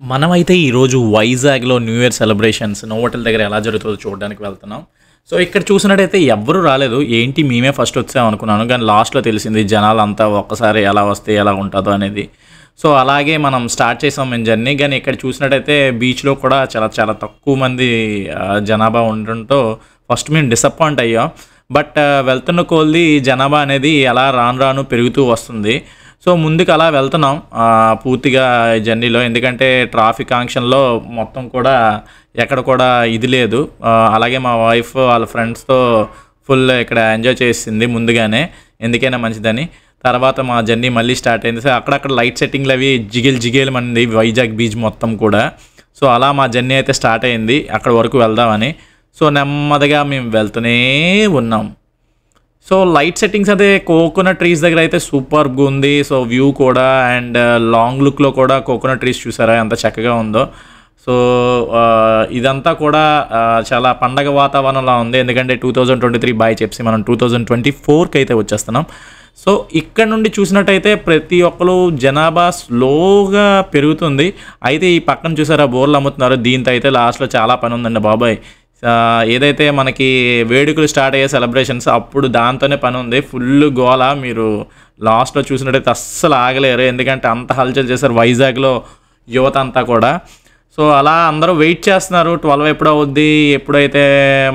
మనమైతే ఈరోజు వైజాగ్‌లో న్యూ ఇయర్ సెలబ్రేషన్స్ నోవోటల్ దగ్గర ఎలా జరుగుతుందో చూడడానికి వెళ్తున్నాం. సో, ఇక్కడ చూసినట్టయితే ఎవ్వరూ రాలేదు. ఏంటి మేమే ఫస్ట్ వచ్చాం అనుకున్నాను. కానీ లాస్ట్‌లో తెలిసింది జనాలంతా ఒక్కసారి ఎలా వస్తే ఎలా ఉంటదో అనేది. సో, అలాగే మనం స్టార్ట్ చేసాం మేము జర్నీ. కానీ ఇక్కడ చూసినట్టయితే బీచ్‌లో కూడా చాలా చాలా తక్కువ మంది జనాభా ఉండడంతో ఫస్ట్ మేము డిసప్పాయింట్ అయ్యాం. బట్ వెళ్తున్న కొద్దీ జనాభా అనేది అలా రాను రాను పెరుగుతూ వస్తుంది. సో, ముందుకు అలా వెళ్తున్నాం పూర్తిగా జర్నీలో. ఎందుకంటే ట్రాఫిక్ ఆంక్షన్‌లో మొత్తం కూడా ఎక్కడ కూడా ఇది లేదు. అలాగే మా వైఫ్ వాళ్ళ ఫ్రెండ్స్‌తో ఫుల్ ఇక్కడ ఎంజాయ్ చేసింది ముందుగానే. ఎందుకైనా మంచిదని. తర్వాత మా జర్నీ మళ్ళీ స్టార్ట్ అయింది. సో, అక్కడక్కడ లైట్ సెట్టింగ్లు అవి జిగేలమంది వైజాగ్ బీచ్ మొత్తం కూడా. సో, అలా మా జర్నీ అయితే స్టార్ట్ అయింది. అక్కడ వరకు వెళ్దామని. సో, నెమ్మదిగా మేము వెళ్తూనే ఉన్నాం. సో, లైట్ సెట్టింగ్స్ అదే కోకోనట్ ట్రీస్ దగ్గర అయితే సూపర్‌గా ఉంది. సో, వ్యూ కూడా అండ్ లాంగ్ లుక్‌లో కూడా కోకోనట్ ట్రీస్ చూసారా ఎంత చక్కగా ఉందో. సో, ఇదంతా కూడా చాలా పండగ వాతావరణంలా ఉంది. ఎందుకంటే 2023 బాయ్ చెప్పి మనం 2024కి అయితే వచ్చేస్తున్నాం. సో, ఇక్కడ నుండి చూసినట్టయితే ప్రతి ఒక్కరు జనాభా స్లోగా పెరుగుతుంది. అయితే ఈ పక్కన చూసారా బోర్లు అమ్ముతున్నారు. దీంతో అయితే లాస్ట్‌లో చాలా పని ఉందండి బాబాయ్. ఏదైతే మనకి వేడుకలు స్టార్ట్ అయ్యే సెలబ్రేషన్స్ అప్పుడు దాంతోనే పని ఉంది. ఫుల్ గోల. మీరు లాస్ట్‌లో చూసినట్టయితే అస్సలు ఆగలేరు. ఎందుకంటే అంత హల్చల్ చేశారు వైజాగ్‌లో యువత అంతా కూడా. సో, అలా అందరూ వెయిట్ చేస్తున్నారు 12 ఎప్పుడు అవుద్ది, ఎప్పుడైతే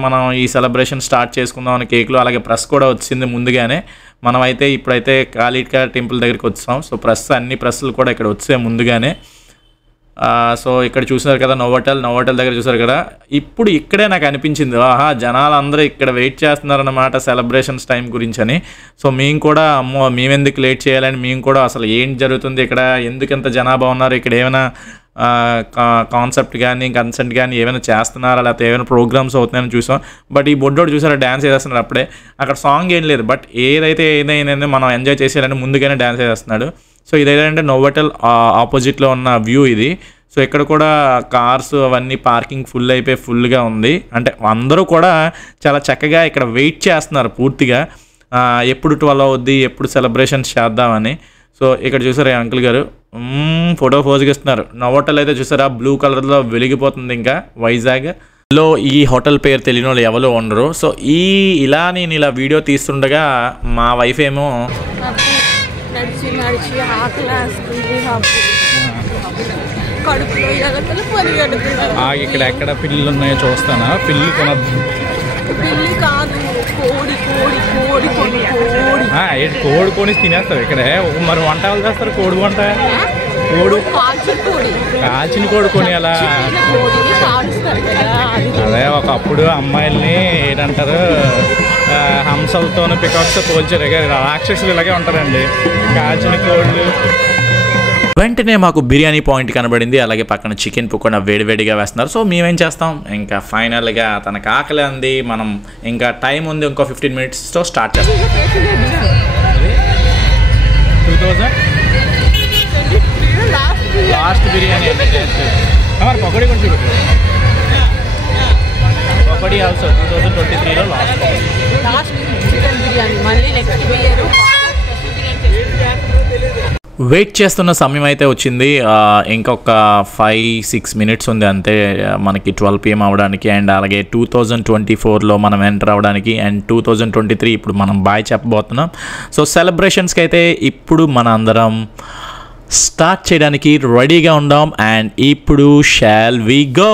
మనం ఈ సెలబ్రేషన్ స్టార్ట్ చేసుకుందాం అని కేకులు. అలాగే ప్రెస్ కూడా వచ్చింది ముందుగానే. మనమైతే ఇప్పుడైతే కాళికా టెంపుల్ దగ్గరికి వచ్చాం. సో, అన్ని ప్రెస్లు కూడా ఇక్కడ వచ్చాయి ముందుగానే. సో, ఇక్కడ చూసారు కదా నోవోటల్ దగ్గర చూసారు కదా. ఇప్పుడు ఇక్కడే నాకు అనిపించింది ఆహా జనాలందరూ ఇక్కడ వెయిట్ చేస్తున్నారన్నమాట సెలబ్రేషన్స్ టైం గురించని. సో, మేము కూడా అమ్మో మేమెందుకు లేట్ చేయాలని మేము కూడా అసలు ఏం జరుగుతుంది ఇక్కడ, ఎందుకు ఇంత జనాభా ఉన్నారు, ఇక్కడ ఏమైనా కాన్సెప్ట్ కానీ కన్సెంట్ కానీ ఏమైనా చేస్తున్నారా, లేకపోతే ఏమైనా ప్రోగ్రామ్స్ అవుతున్నాయని చూసాం. బట్ ఈ బొడ్డోడు చూసారా డ్యాన్స్ వేసేస్తున్నారు అప్పుడే. అక్కడ సాంగ్ ఏం లేదు, బట్ ఏదైనా మనం ఎంజాయ్ చేసేయాలని ముందుగానే డ్యాన్స్ వేస్తున్నాడు. సో, ఇదేంటంటే నోవోటల్ ఆపోజిట్లో ఉన్న వ్యూ ఇది. సో, ఇక్కడ కూడా కార్స్ అవన్నీ పార్కింగ్ ఫుల్ అయిపోయి ఫుల్గా ఉంది. అంటే అందరూ కూడా చాలా చక్కగా ఇక్కడ వెయిట్ చేస్తున్నారు పూర్తిగా. ఎప్పుడు 12 అవుద్ది, ఎప్పుడు సెలబ్రేషన్స్ చేద్దామని. సో, ఇక్కడ చూసారా అంకుల్ గారు ఫోటో పోజ్గా ఇస్తున్నారు. నోవోటల్ అయితే చూసారా బ్లూ కలర్లో వెలిగిపోతుంది. ఇంకా వైజాగ్లో ఈ హోటల్ పేరు తెలియని వాళ్ళు ఎవరు ఉండరు. సో, నేను ఇలా వీడియో తీస్తుండగా మా వైఫ్ ఏమో ఇక్కడ ఎక్కడ పిల్లులు ఉన్నాయో చూస్తానా. పిల్లి కొనద్దు, కోడి కొని తినేస్తారు ఇక్కడే. మరి వంట వాళ్ళు చేస్తారు కోడి వంట. కాల్చిన కోడి కొని అలా. అదే ఒకప్పుడు అమ్మాయిల్ని ఏంటంటారు హంసలతోనూ పికాక్స్తో పోల్చారు. రాక్షసులు ఇలాగే ఉంటారండి కాల్చిన కోళ్ళు. వెంటనే మాకు బిర్యానీ పాయింట్ కనబడింది. అలాగే పక్కన చికెన్ పకోడా వేడివేడిగా వేస్తున్నారు. సో, మేమేం చేస్తాం ఇంకా ఫైనల్గా తనకు ఆకలి అంది. మనం ఇంకా టైం ఉంది, ఇంకో 15 మినిట్స్తో స్టార్ట్ చేస్తాం. 2000 లాస్ట్ బిర్యానీ అండి. పకోడీ కూడా చూడండి. పకోడీ ఆల్సో 2023లో లాస్ట్ బిర్యానీ. మళ్ళీ నెక్స్ట్ ఇయర్ వెయిట్ చేస్తున్న సమయం అయితే వచ్చింది. ఇంకొక 5-6 మినిట్స్ ఉంది అంతే మనకి 12 PM అవ్వడానికి. అండ్ అలాగే 2024లో మనం ఎంటర్ అవ్వడానికి. అండ్ 2023 ఇప్పుడు మనం బాయ్ చెప్పబోతున్నాం. సో, సెలబ్రేషన్స్కి అయితే ఇప్పుడు మన అందరం స్టార్ట్ చేయడానికి రెడీగా ఉందాం. అండ్ ఇప్పుడు షాల్ వి గో.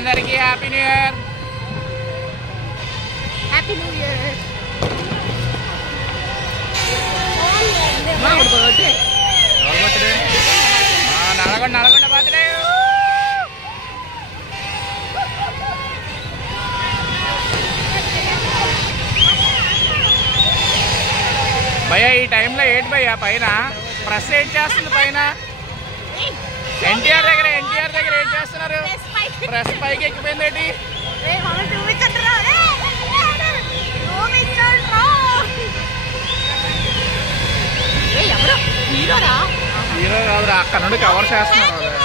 అందరికీ happy new year. Happy new year. Nalgonda birthday. భయ్యా ఈ టైంలో ఏంటి భయ్యా పైన ప్రెస్ ఏం చేస్తుంది? పైన ఎన్టీఆర్ దగ్గర ఏం చేస్తున్నారు? ప్రెస్ పైకి ఎక్కిపోయింది ఏంటి? అక్కడ నుండి కవర్ చేస్తున్నారు వాళ్ళు.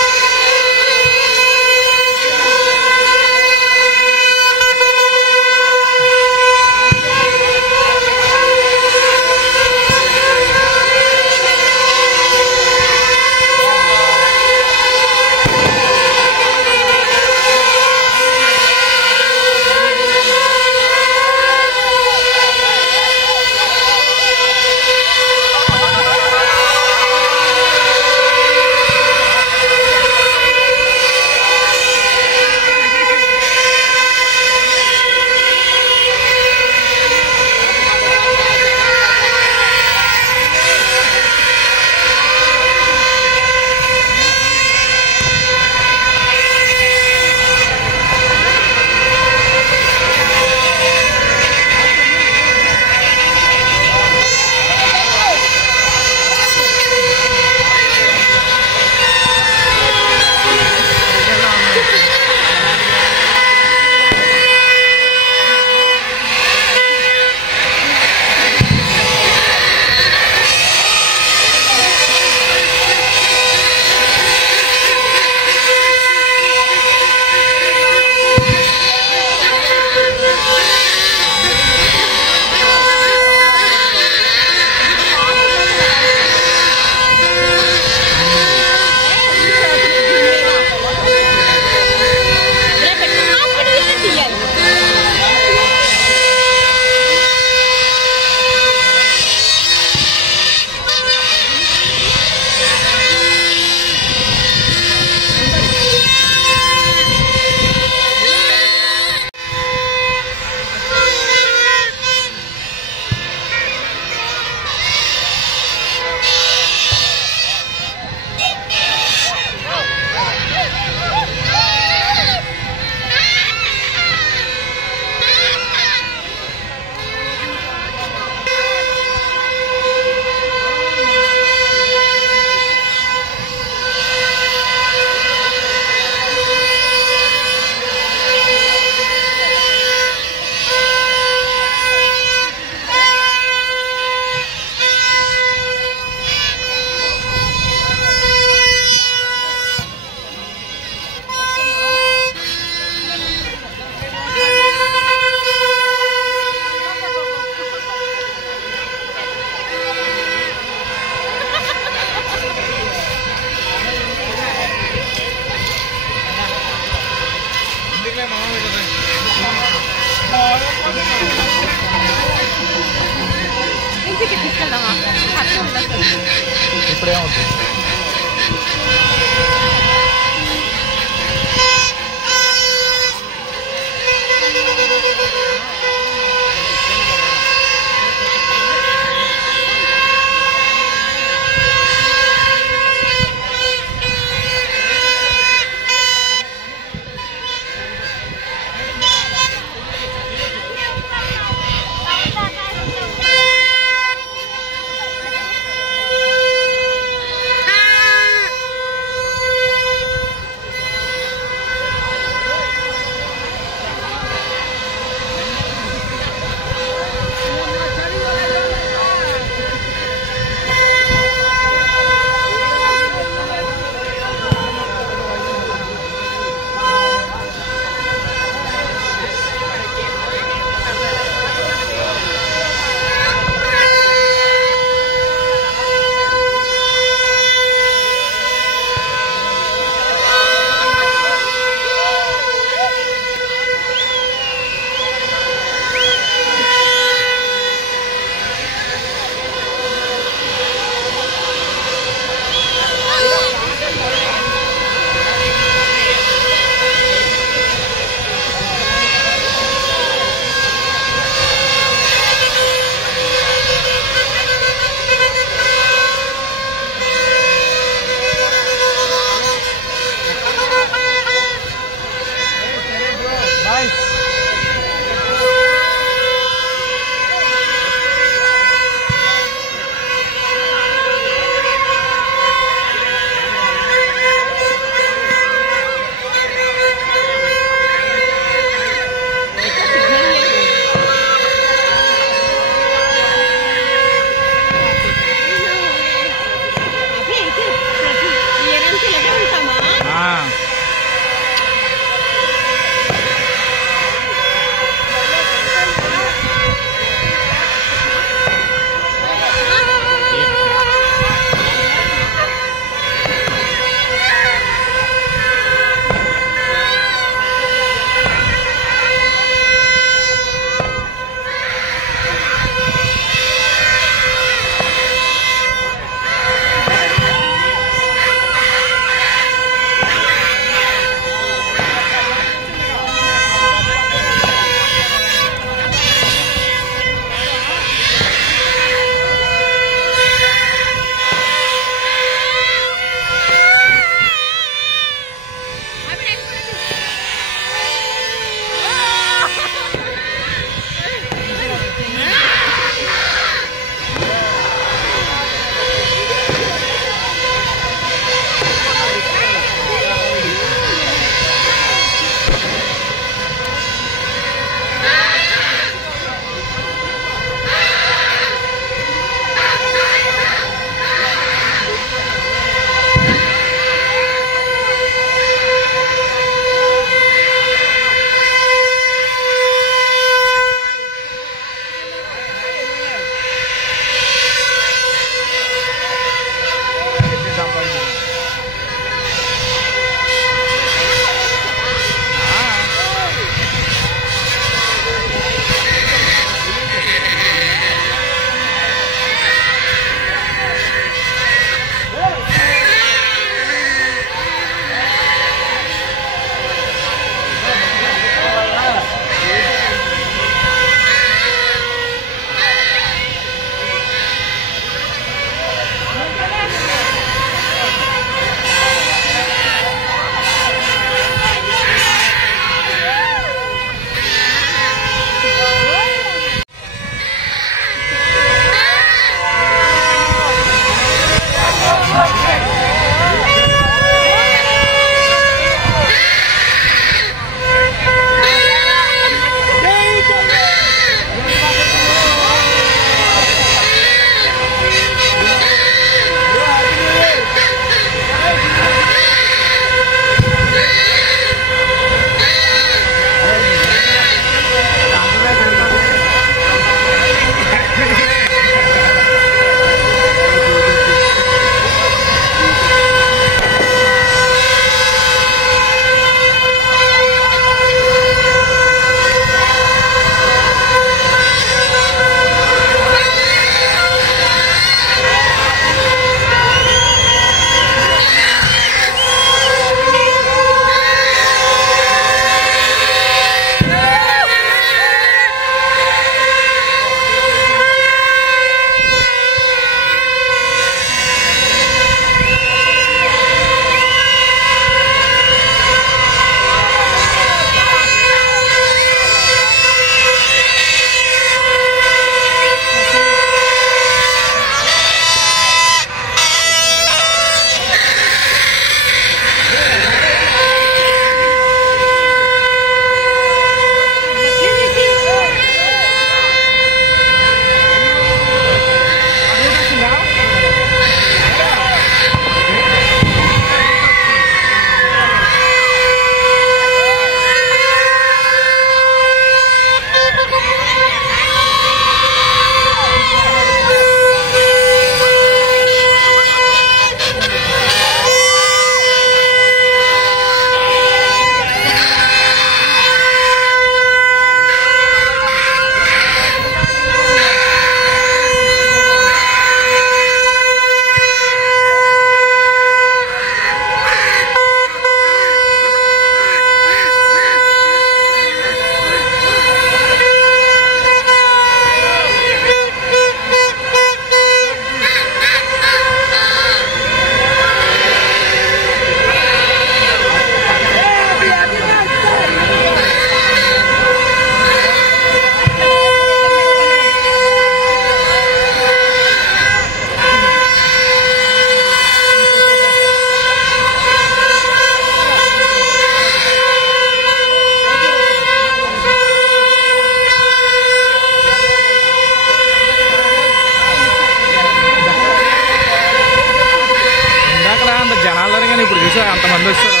అంతమంది వచ్చారు.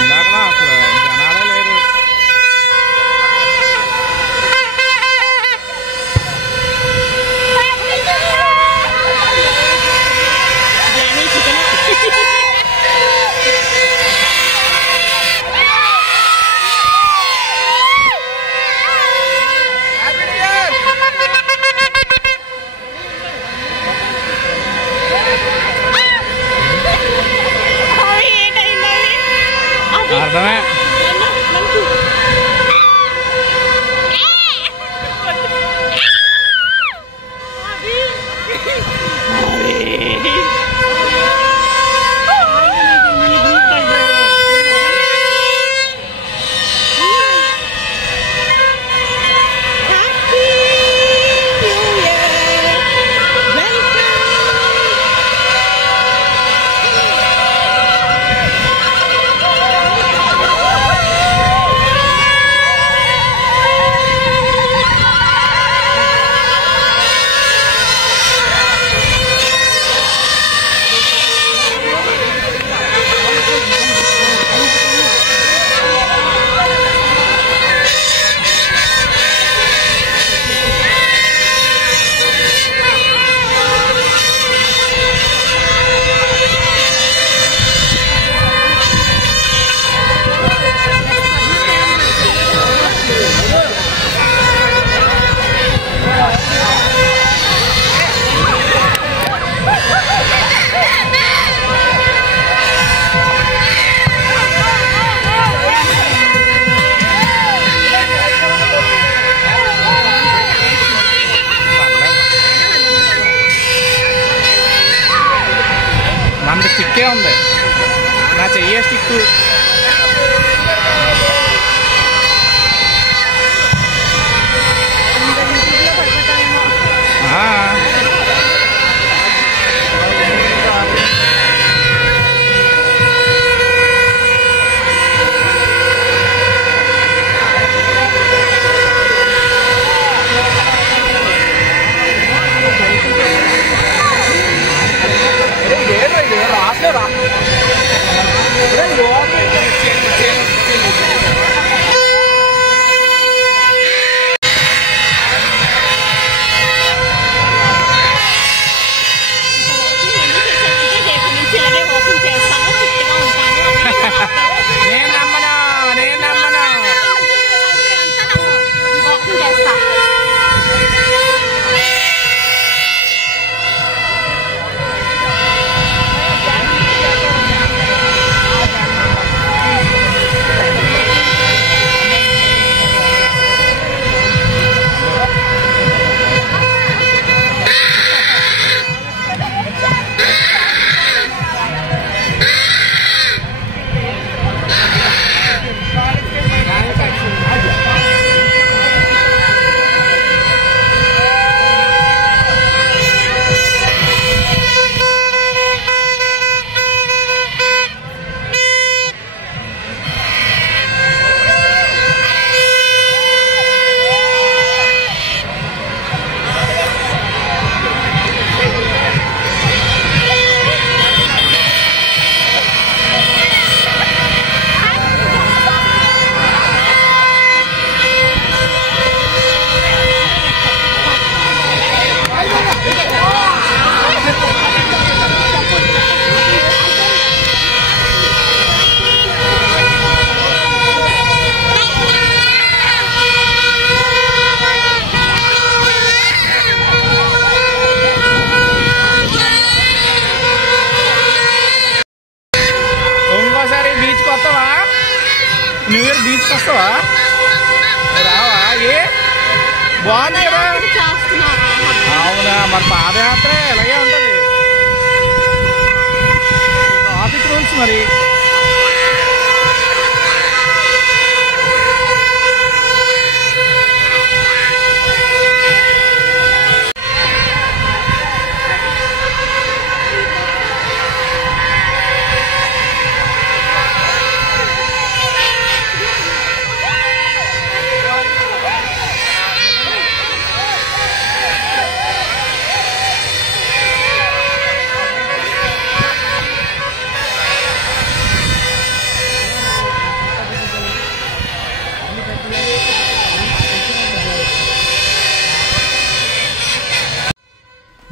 ఇందాక అసలు జనాలే లేరు. అర్థమే. మనకి స్టిక్కే ఉంది. నా చెయ్యే స్టిక్. న్యూ ఇయర్ బీచ్కి వస్తావా? రావా? ఏ బాగుంది కదా. అవునా, మరి పాదయాత్ర ఎలాగే ఉంటుంది. ట్రాఫిక్ రూల్స్ మరి.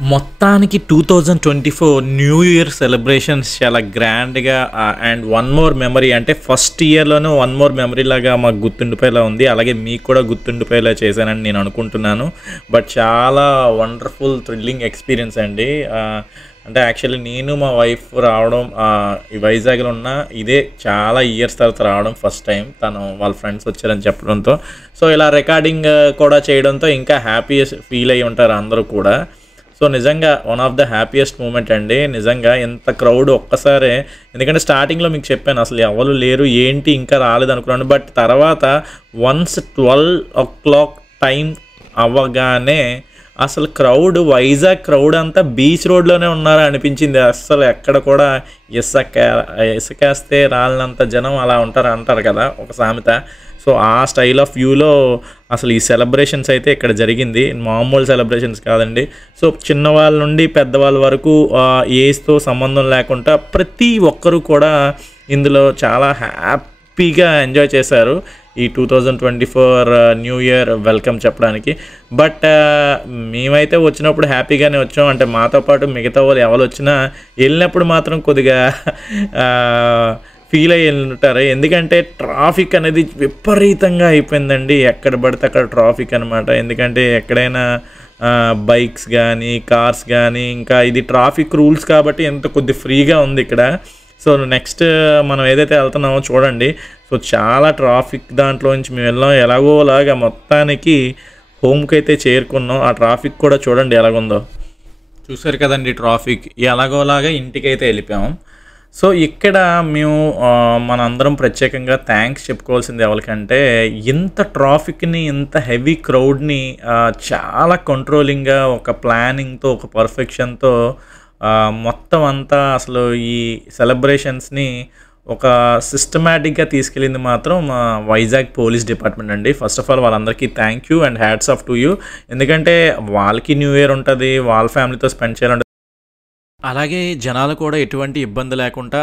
మొత్తానికి 2024 న్యూ ఇయర్ సెలబ్రేషన్స్ చాలా గ్రాండ్గా అండ్ వన్ మోర్ మెమరీ అంటే ఫస్ట్ ఇయర్లోనే వన్ మోర్ మెమరీ లాగా మాకు గుర్తుండిపోయేలా ఉంది. అలాగే మీకు కూడా గుర్తుండిపోయేలా చేశానని నేను అనుకుంటున్నాను. బట్ చాలా వండర్ఫుల్ థ్రిల్లింగ్ ఎక్స్పీరియన్స్ అండి. అంటే యాక్చువల్లీ నేను మా వైఫ్ రావడం ఈ వైజాగ్లో ఉన్న ఇదే చాలా ఇయర్స్ తర్వాత రావడం ఫస్ట్ టైం. తను వాళ్ళ ఫ్రెండ్స్ వచ్చారని చెప్పడంతో సో ఇలా రికార్డింగ్ కూడా చేయడంతో ఇంకా హ్యాపీయెస్ట్ ఫీల్ అయ్యి ఉంటారు అందరూ కూడా. సో నిజంగా one of the happiest moment అండి. నిజంగా ఎంత క్రౌడ్ ఒక్కసారే, ఎందుకంటే స్టార్టింగ్లో మీకు చెప్పాను అసలు ఎవరు లేరు ఏంటి ఇంకా రాలేదు అనుకున్నాను. బట్ తర్వాత వన్స్ 12 o'clock టైం అవ్వగానే అసలు క్రౌడ్, వైజాగ్ క్రౌడ్ అంతా బీచ్ రోడ్లోనే ఉన్నారా అనిపించింది. అస్సలు ఎక్కడ కూడా ఇసుకేస్తే రాలినంత జనం అలా అంటారు కదా ఒక సామెత. సో ఆ స్టైల్ ఆఫ్ వ్యూలో అసలు ఈ సెలబ్రేషన్స్ అయితే ఇక్కడ జరిగింది. మామూలు సెలబ్రేషన్స్ కాదండి. సో చిన్నవాళ్ళ నుండి పెద్దవాళ్ళ వరకు ఏజ్తో సంబంధం లేకుండా ప్రతి ఒక్కరూ కూడా ఇందులో చాలా హ్యాపీగా ఎంజాయ్ చేశారు ఈ 2024 న్యూ ఇయర్ వెల్కమ్ చెప్పడానికి. బట్ మేమైతే వచ్చినప్పుడు హ్యాపీగానే వచ్చాం. అంటే మాతో పాటు మిగతా వాళ్ళు ఎవరు వచ్చినా వెళ్ళినప్పుడు మాత్రం కొద్దిగా ఫీల్ అయ్యి ఉంటారు. ఎందుకంటే ట్రాఫిక్ అనేది విపరీతంగా అయిపోయిందండి. ఎక్కడ పడితే అక్కడ ట్రాఫిక్ అనమాట. ఎందుకంటే ఎక్కడైనా బైక్స్ కానీ కార్స్ కానీ, ఇంకా ఇది ట్రాఫిక్ రూల్స్ కాబట్టి ఎంత కొద్ది ఫ్రీగా ఉంది ఇక్కడ. సో నెక్స్ట్ మనం ఏదైతే వెళ్తున్నామో చూడండి. సో చాలా ట్రాఫిక్ దాంట్లో నుంచి మేము వెళ్ళాం. ఎలాగోలాగా మొత్తానికి హోమ్కి అయితే చేరుకున్నాం. ఆ ట్రాఫిక్ కూడా చూడండి ఎలాగుందో. చూసారు కదండి ట్రాఫిక్. ఎలాగోలాగా ఇంటికైతే వెళ్ళిపోయాం. సో ఇక్కడ మేము మనందరం ప్రత్యేకంగా థ్యాంక్స్ చెప్పుకోవాల్సింది ఎవరికంటే, ఇంత ట్రాఫిక్ని, ఇంత హెవీ క్రౌడ్ని చాలా కంట్రోలింగ్గా ఒక ప్లానింగ్తో, ఒక పర్ఫెక్షన్తో మొత్తం అంతా అసలు ఈ సెలబ్రేషన్స్ని ఒక సిస్టమేటిక్గా తీసుకెళ్ళింది మాత్రం మా వైజాగ్ పోలీస్ డిపార్ట్మెంట్ అండి. ఫస్ట్ ఆఫ్ ఆల్ వాళ్ళందరికీ thank you and hats off to you. ఎందుకంటే వాళ్ళకి న్యూ ఇయర్ ఉంటుంది, వాళ్ళ ఫ్యామిలీతో స్పెండ్ చేయాలంటే, అలాగే జనాలు కూడా ఎటువంటి ఇబ్బంది లేకుండా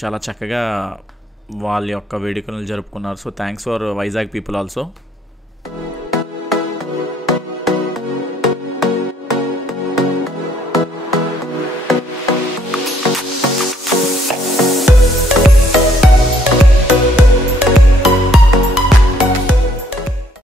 చాలా చక్కగా వాళ్ళ యొక్క వేడుకలను జరుపుకున్నారు. So thanks for Vizag people also.